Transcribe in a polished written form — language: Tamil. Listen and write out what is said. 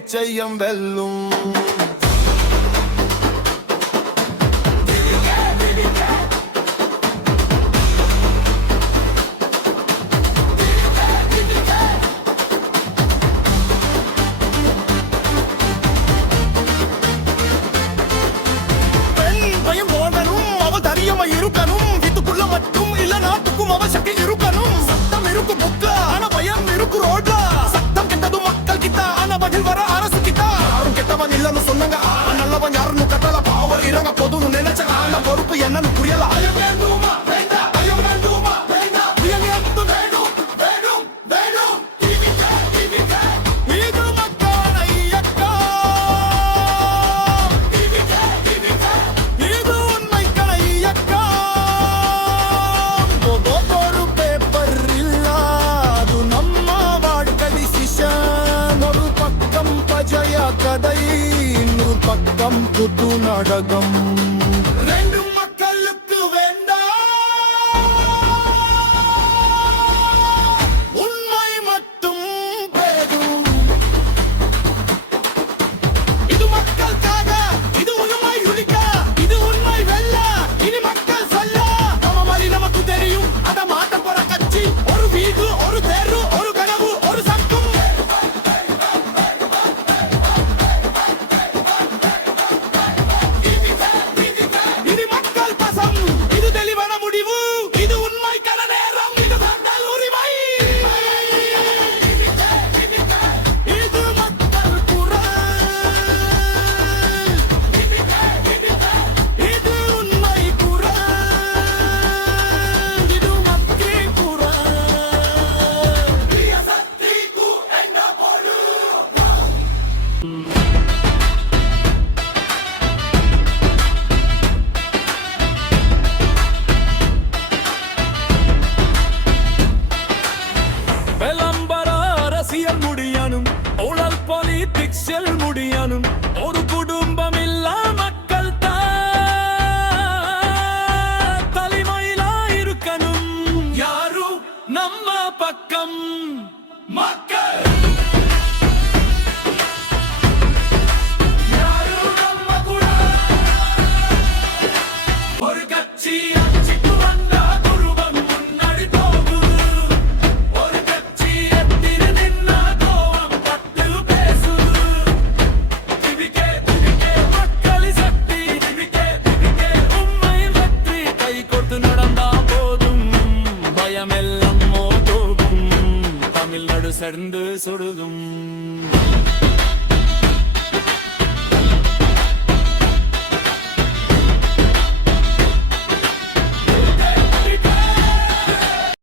நிச்சயம் வெல்லும். இருக்கணும் வீட்டுக்குள்ள மட்டும் இல்ல நாட்டுக்கும் அவ சக்தி இருக்கணும். சத்தம் இருக்கு புக்க ஆனா பயம் இருக்கு ரோட்ல. சத்தம் கெட்டது மக்கள் கிட்ட ஆனா பதில் வர அரசு கிட்ட. யாரும் கெட்டவன் இல்லன்னு சொன்னாங்க நல்லவன் யாருன்னு கட்டல. பாவர் இறங்க போதும்னு நினைச்ச ஆனா பொறுப்பு என்னன்னு புரியல. பக்கம் புது நாடகம் ரெண்டு மக்களுக்கு வேண்டாம். உண்மை மட்டும் பேடும். இது மக்களுக்காக, இது உண்மை ஒழிக்க, இது உண்மை வெல்ல. இனி மக்கள் சொல்ல நம்ம மாதிரி நமக்கு தெரியும். அத மாட்ட போற கட்சி ஒரு வீடு, ஒரு தேர்வு, ஒரு கனவு, ஒரு சட்டம். முடியானும் ஊழல் பொலிட்டிக்ஸில் முடியானும் ஒரு குடும்பம் இல்ல மக்கள் தலைமையிலா இருக்கணும். யாரும் நம்ம பக்கம் மக்கள். யாரும் நம்ம கூட ஒரு கட்சி அச்சிட்டு வந்தா துருவம் முன்னாடி போகுது. ஒரு கட்சி தமிழ்நாடு சேர்ந்து சுடுகும்.